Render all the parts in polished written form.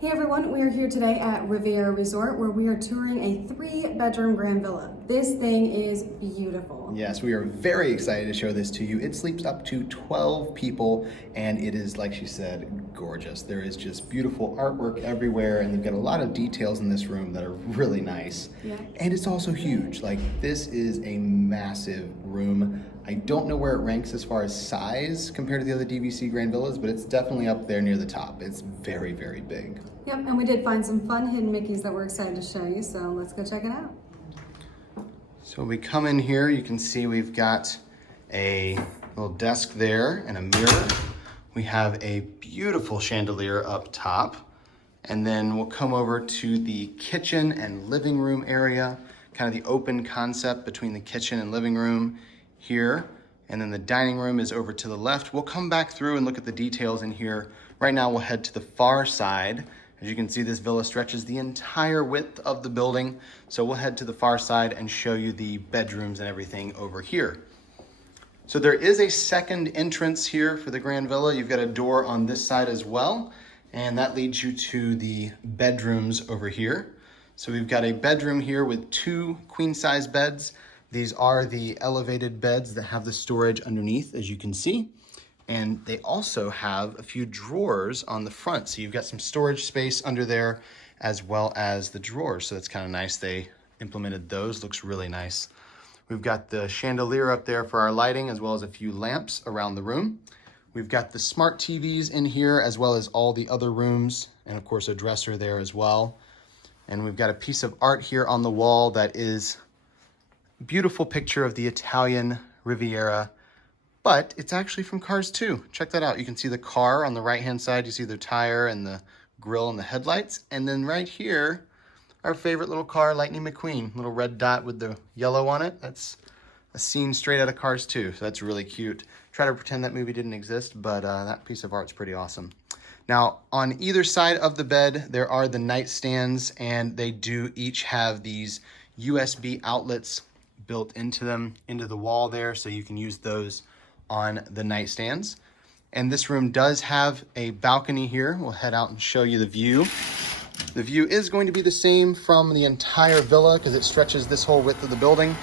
Hey everyone, we are here today at Riviera Resort where we are touring a 3-bedroom grand villa. This thing is beautiful. Yes, we are very excited to show this to you. It sleeps up to 12 people and it is, like she said, gorgeous. There is just beautiful artwork everywhere and they've got a lot of details in this room that are really nice. Yeah. And it's also huge. Like, this is a massive room. I don't know where it ranks as far as size compared to the other DVC Grand Villas, but it's definitely up there near the top. It's very, very big. Yep, and we did find some fun hidden Mickeys that we're excited to show you, so let's go check it out. So we come in here, you can see we've got a little desk there and a mirror. We have a beautiful chandelier up top. And then we'll come over to the kitchen and living room area, kind of the open concept between the kitchen and living room here. And then the dining room is over to the left. We'll come back through and look at the details in here. Right now we'll head to the far side. As you can see, this villa stretches the entire width of the building. So we'll head to the far side and show you the bedrooms and everything over here. So there is a second entrance here for the Grand Villa. You've got a door on this side as well. And that leads you to the bedrooms over here. So we've got a bedroom here with 2 queen-size beds. These are the elevated beds that have the storage underneath, as you can see. And they also have a few drawers on the front. So you've got some storage space under there as well as the drawers. So that's kind of nice. They implemented those. Looks really nice. We've got the chandelier up there for our lighting as well as a few lamps around the room. We've got the smart TVs in here as well as all the other rooms and of course a dresser there as well. And we've got a piece of art here on the wall that is a beautiful picture of the Italian Riviera, but it's actually from Cars 2. Check that out. You can see the car on the right-hand side. You see the tire and the grille and the headlights. And then right here, our favorite little car, Lightning McQueen, little red dot with the yellow on it. That's a scene straight out of Cars 2, so that's really cute. Try to pretend that movie didn't exist, but that piece of art's pretty awesome. Now, on either side of the bed, there are the nightstands, and they do each have these USB outlets built into them, into the wall there, so you can use those on the nightstands. And this room does have a balcony here. We'll head out and show you the view. The view is going to be the same from the entire villa because it stretches this whole width of the building.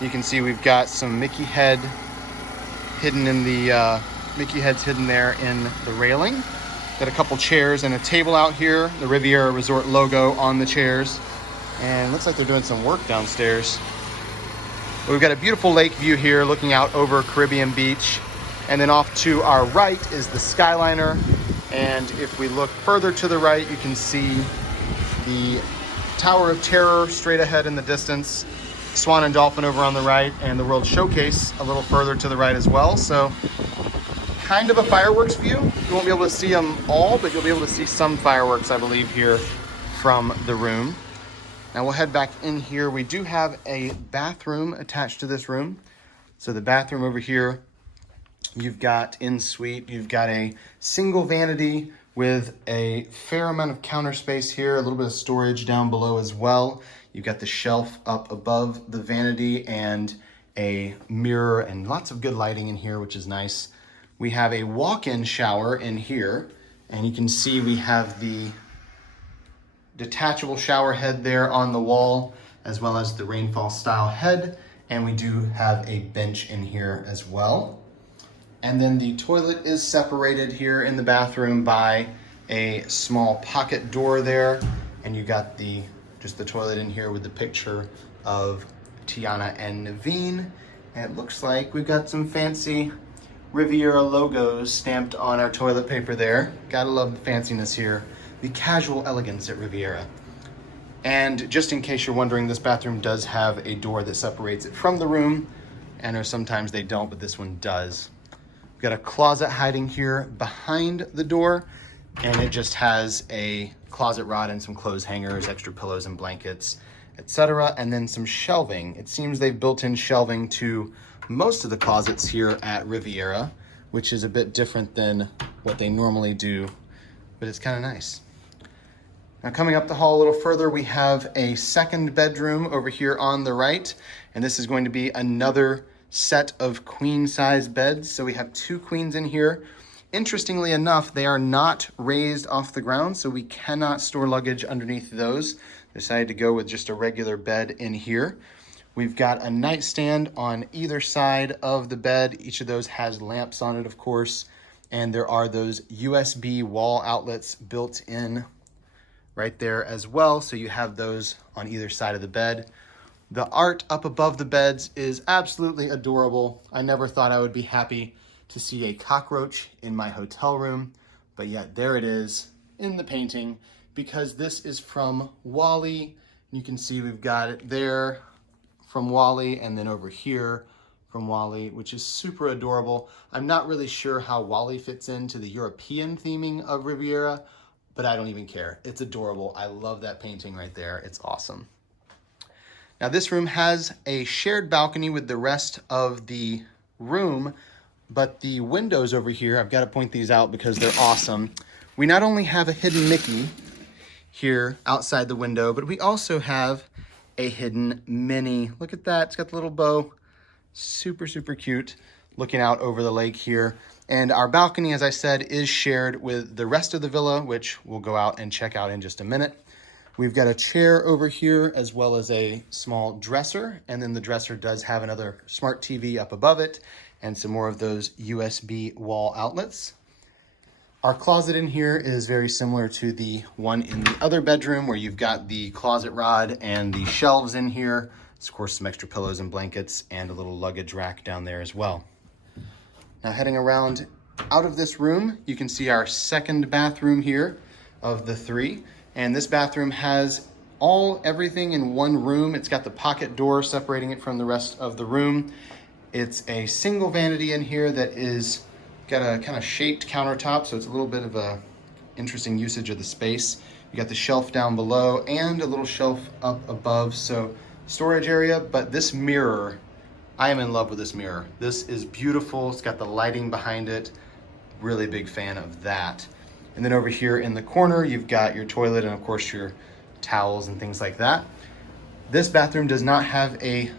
You can see we've got some Mickey heads hidden there in the railing. Got a couple chairs and a table out here. The Riviera Resort logo on the chairs. And it looks like they're doing some work downstairs. We've got a beautiful lake view here looking out over Caribbean Beach. And then off to our right is the Skyliner. And if we look further to the right, you can see the Tower of Terror straight ahead in the distance. Swan and Dolphin over on the right, and the World Showcase a little further to the right as well. So kind of a fireworks view. You won't be able to see them all, but you'll be able to see some fireworks, I believe, here from the room. Now we'll head back in here. We do have a bathroom attached to this room. So the bathroom over here, you've got en suite, you've got a single vanity with a fair amount of counter space here, a little bit of storage down below as well. You've got the shelf up above the vanity and a mirror and lots of good lighting in here, which is nice. We have a walk-in shower in here, and you can see we have the detachable shower head there on the wall, as well as the rainfall style head. And we do have a bench in here as well. And then the toilet is separated here in the bathroom by a small pocket door there. And you got just the toilet in here with the picture of Tiana and Naveen. And it looks like we've got some fancy Riviera logos stamped on our toilet paper there. Gotta love the fanciness here. The casual elegance at Riviera. And just in case you're wondering, this bathroom does have a door that separates it from the room. And sometimes they don't, but this one does. We've got a closet hiding here behind the door, and it just has a closet rod and some clothes hangers, extra pillows and blankets, etc. And then some shelving. It seems they've built in shelving to most of the closets here at Riviera, which is a bit different than what they normally do, but it's kind of nice. Now coming up the hall a little further, we have a second bedroom over here on the right, and this is going to be another set of queen size beds. So we have 2 queens in here. Interestingly enough, they are not raised off the ground, so we cannot store luggage underneath those. Decided to go with just a regular bed in here. We've got a nightstand on either side of the bed. Each of those has lamps on it, of course, and there are those USB wall outlets built in right there as well, so you have those on either side of the bed. The art up above the beds is absolutely adorable. I never thought I would be happy to see a cockroach in my hotel room, but yet there it is in the painting, because this is from WALL-E. You can see we've got it there from WALL-E, and then over here from WALL-E, which is super adorable. I'm not really sure how WALL-E fits into the European theming of Riviera, but I don't even care. It's adorable. I love that painting right there. It's awesome. Now this room has a shared balcony with the rest of the room, but the windows over here, I've got to point these out because they're awesome. We not only have a hidden Mickey here outside the window, but we also have a hidden Minnie. Look at that, it's got the little bow. Super, super cute, looking out over the lake here. And our balcony, as I said, is shared with the rest of the villa, which we'll go out and check out in just a minute. We've got a chair over here as well as a small dresser, and then the dresser does have another smart TV up above it and some more of those USB wall outlets. Our closet in here is very similar to the one in the other bedroom, where you've got the closet rod and the shelves in here. Of course, some extra pillows and blankets and a little luggage rack down there as well. Now heading around out of this room, you can see our second bathroom here of the three. And this bathroom has everything in one room. It's got the pocket door separating it from the rest of the room. It's a single vanity in here that is got a kind of shaped countertop, so it's a little bit of a interesting usage of the space. You got the shelf down below and a little shelf up above, so storage area. But this mirror, I am in love with this mirror. This is beautiful. It's got the lighting behind it. Really big fan of that. And then over here in the corner, you've got your toilet and of course your towels and things like that. This bathroom does not have a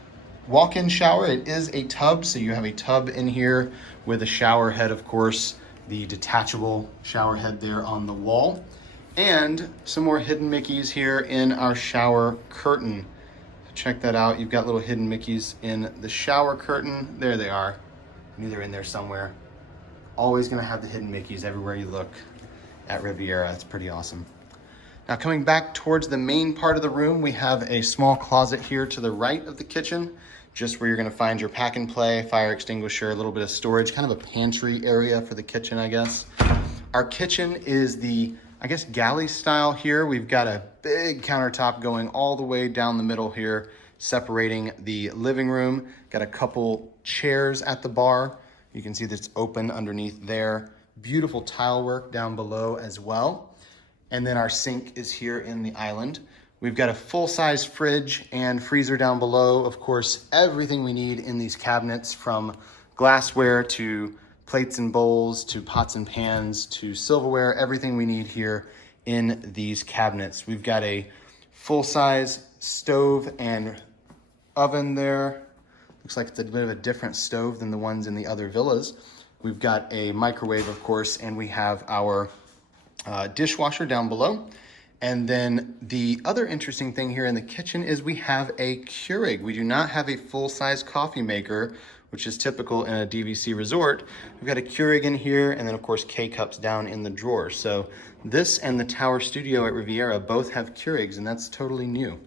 walk-in shower. It is a tub, so you have a tub in here with a shower head, of course, the detachable shower head there on the wall, and some more hidden Mickeys here in our shower curtain. Check that out. You've got little hidden Mickeys in the shower curtain. There they are. I knew they were in there somewhere. Always gonna have the hidden Mickeys everywhere you look at Riviera. It's pretty awesome. Now coming back towards the main part of the room, we have a small closet here to the right of the kitchen, just where you're gonna find your pack and play, fire extinguisher, a little bit of storage, kind of a pantry area for the kitchen, I guess. Our kitchen is the, I guess, galley style here. We've got a big countertop going all the way down the middle here, separating the living room. Got a couple chairs at the bar. You can see that it's open underneath there. Beautiful tile work down below as well. And then our sink is here in the island. We've got a full-size fridge and freezer down below. Of course, everything we need in these cabinets, from glassware to plates and bowls to pots and pans to silverware, everything we need here in these cabinets. We've got a full-size stove and oven there. Looks like it's a bit of a different stove than the ones in the other villas. We've got a microwave, of course, and we have our dishwasher down below. And then the other interesting thing here in the kitchen is we have a Keurig. We do not have a full-size coffee maker, which is typical in a DVC resort. We've got a Keurig in here, and then of course K-cups down in the drawer. So this and the Tower Studio at Riviera both have Keurigs, and that's totally new.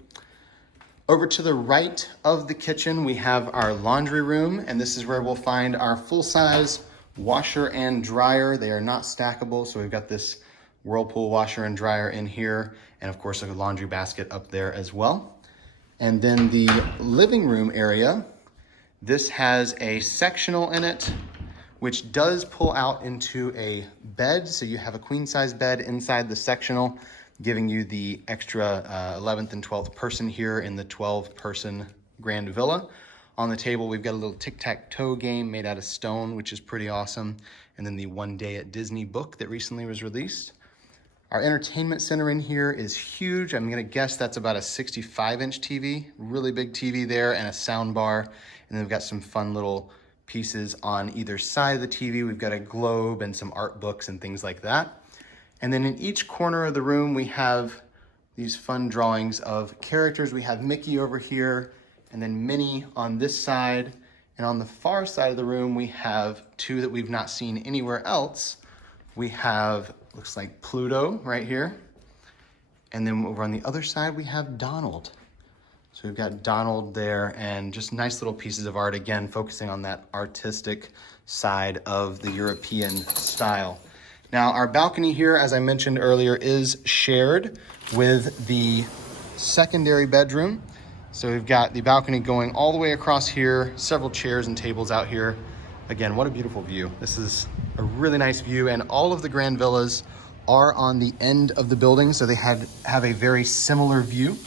Over to the right of the kitchen, we have our laundry room, and this is where we'll find our full-size washer and dryer. They are not stackable, so we've got this Whirlpool washer and dryer in here, and of course a laundry basket up there as well. And then the living room area, this has a sectional in it, which does pull out into a bed. So you have a queen size bed inside the sectional, giving you the extra 11th and 12th person here in the 12-person grand villa. On the table, we've got a little tic-tac-toe game made out of stone, which is pretty awesome. And then the One Day at Disney book that recently was released. Our entertainment center in here is huge. I'm gonna guess that's about a 65-inch TV, really big TV there, and a sound bar. And then we've got some fun little pieces on either side of the TV. We've got a globe and some art books and things like that. And then in each corner of the room, we have these fun drawings of characters. We have Mickey over here, and then Minnie on this side. And on the far side of the room, we have two that we've not seen anywhere else. We have, looks like Pluto right here. And then over on the other side, we have Donald. So we've got Donald there, and just nice little pieces of art, again, focusing on that artistic side of the European style. Now, our balcony here, as I mentioned earlier, is shared with the secondary bedroom. So we've got the balcony going all the way across here, several chairs and tables out here. Again, what a beautiful view. This is a really nice view, and all of the grand villas are on the end of the building, so they have a very similar view.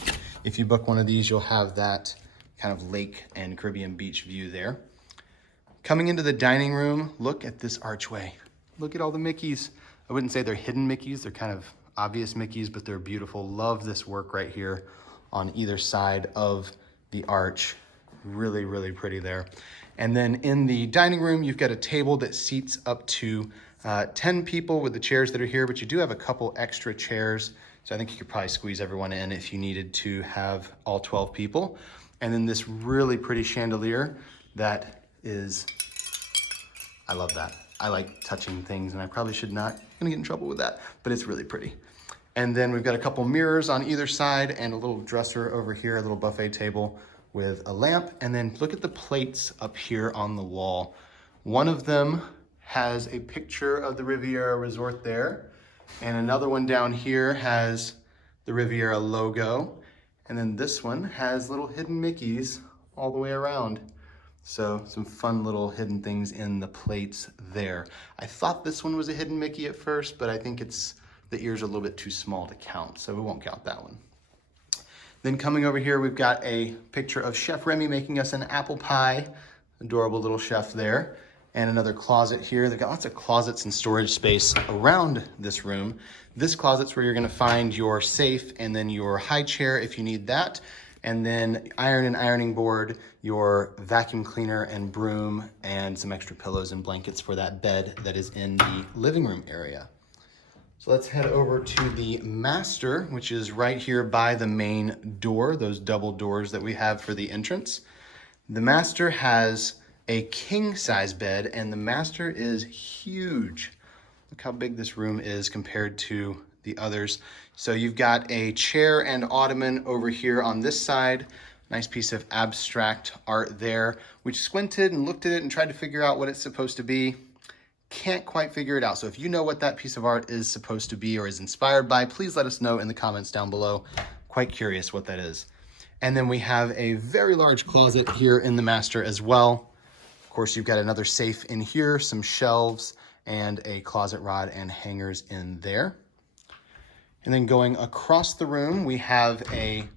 If you book one of these, you'll have that kind of lake and Caribbean beach view there. Coming into the dining room, look at this archway. Look at all the Mickeys. I wouldn't say they're hidden Mickeys, they're kind of obvious Mickeys, but they're beautiful. Love this work right here on either side of the arch. Really, really pretty there. And then in the dining room, you've got a table that seats up to 10 people with the chairs that are here, but you do have a couple extra chairs. So I think you could probably squeeze everyone in if you needed to have all 12 people. And then this really pretty chandelier that is, I love that. I like touching things, and I probably should not. I'm gonna get in trouble with that, but it's really pretty. And then we've got a couple mirrors on either side and a little dresser over here, a little buffet table with a lamp. And then look at the plates up here on the wall. One of them has a picture of the Riviera Resort there, and another one down here has the Riviera logo. And then this one has little hidden Mickeys all the way around. So some fun little hidden things in the plates there. I thought this one was a hidden Mickey at first, but I think the ears are a little bit too small to count, so we won't count that one. Then coming over here, we've got a picture of Chef Remy making us an apple pie. Adorable little chef there. And another closet here. They've got lots of closets and storage space around this room. This closet's where you're gonna find your safe and then your high chair if you need that. And then iron and ironing board, your vacuum cleaner and broom, and some extra pillows and blankets for that bed that is in the living room area. So let's head over to the master, which is right here by the main door, those double doors that we have for the entrance. The master has a king size bed, and the master is huge. Look how big this room is compared to the others. So you've got a chair and ottoman over here on this side. Nice piece of abstract art there. We squinted and looked at it and tried to figure out what it's supposed to be. Can't quite figure it out. So if you know what that piece of art is supposed to be or is inspired by, please let us know in the comments down below. Quite curious what that is. And then we have a very large closet here in the master as well. Of course, you've got another safe in here, some shelves, and a closet rod and hangers in there. And then going across the room, we have a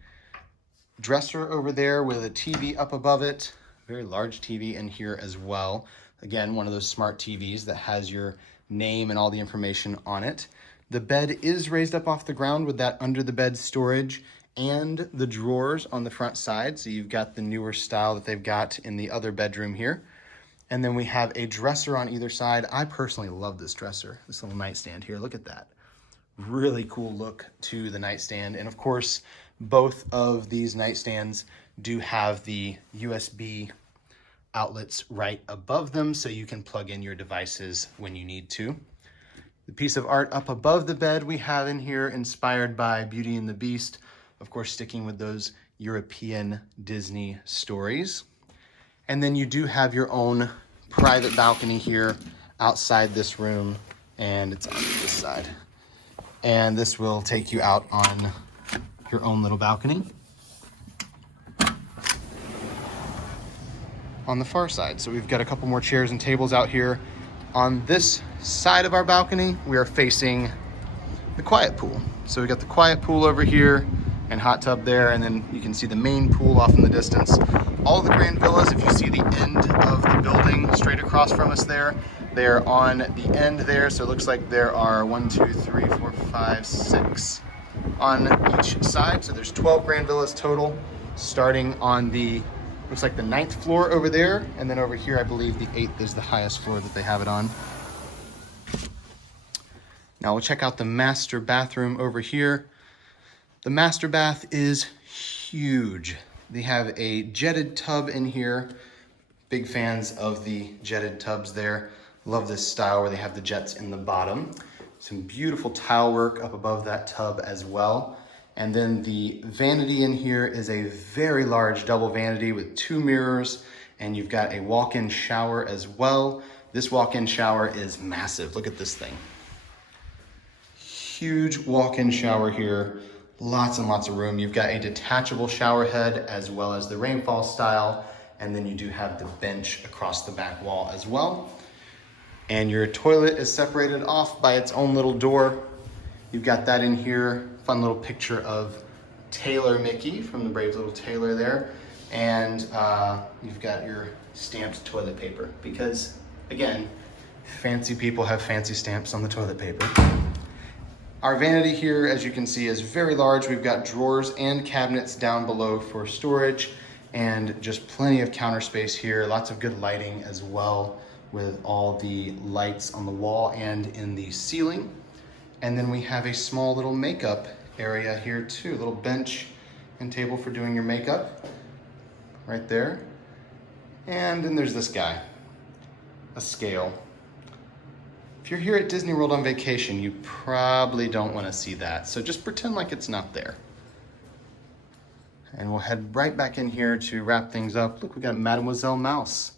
dresser over there with a TV up above it. Very large TV in here as well. Again, one of those smart TVs that has your name and all the information on it. The bed is raised up off the ground with that under the bed storage and the drawers on the front side. So you've got the newer style that they've got in the other bedroom here. And then we have a dresser on either side. I personally love this dresser, this little nightstand here. Look at that. Really cool look to the nightstand. And of course, both of these nightstands do have the USB outlets right above them, so you can plug in your devices when you need to. The piece of art up above the bed we have in here, inspired by Beauty and the Beast. Of course, sticking with those European Disney stories. And then you do have your own private balcony here outside this room, and it's on this side. And this will take you out on your own little balcony. On the far side. So we've got a couple more chairs and tables out here. On this side of our balcony, we are facing the quiet pool. So we got the quiet pool over here and hot tub there, and then you can see the main pool off in the distance. All of the grand villas, if you see the end of the building straight across from us there, they're on the end there. So it looks like there are 1, 2, 3, 4, 5, 6 on each side. So there's 12 grand villas total, starting on the Looks like the 9th floor over there, and then over here I believe the 8th is the highest floor that they have it on. Now we'll check out the master bathroom over here. The master bath is huge. They have a jetted tub in here. Big fans of the jetted tubs there. Love this style where they have the jets in the bottom. Some beautiful tile work up above that tub as well. And then the vanity in here is a very large double vanity with 2 mirrors, and you've got a walk-in shower as well. This walk-in shower is massive. Look at this thing. Huge walk-in shower here. Lots and lots of room. You've got a detachable shower head as well as the rainfall style. And then you do have the bench across the back wall as well. And your toilet is separated off by its own little door. You've got that in here. Fun little picture of Taylor Mickey from the Brave Little Tailor there. And you've got your stamped toilet paper because, again, fancy people have fancy stamps on the toilet paper. Our vanity here, as you can see, is very large. We've got drawers and cabinets down below for storage and just plenty of counter space here. Lots of good lighting as well with all the lights on the wall and in the ceiling. And then we have a small little makeup area here too. A little bench and table for doing your makeup right there. And then there's this guy, a scale. If you're here at Disney World on vacation, you probably don't want to see that. So just pretend like it's not there. And we'll head right back in here to wrap things up. Look, we got Mademoiselle Mouse,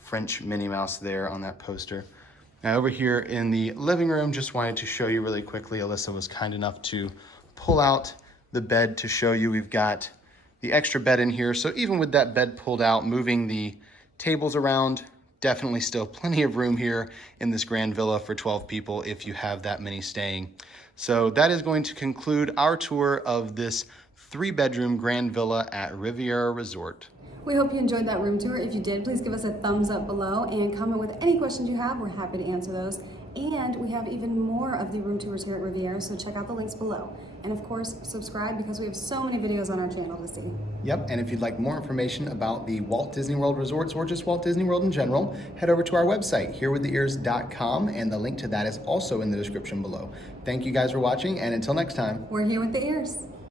French Minnie Mouse there on that poster. Now over here in the living room, just wanted to show you really quickly, Alyssa was kind enough to pull out the bed to show you. We've got the extra bed in here. So even with that bed pulled out, moving the tables around, definitely still plenty of room here in this grand villa for 12 people if you have that many staying. So that is going to conclude our tour of this 3-bedroom grand villa at Riviera Resort. We hope you enjoyed that room tour. If you did, please give us a thumbs up below and comment with any questions you have. We're happy to answer those. And we have even more of the room tours here at Riviera, so check out the links below. And of course, subscribe because we have so many videos on our channel to see. Yep, and if you'd like more information about the Walt Disney World resorts or just Walt Disney World in general, head over to our website, herewiththeears.com, and the link to that is also in the description below. Thank you guys for watching, and until next time. We're here with the ears.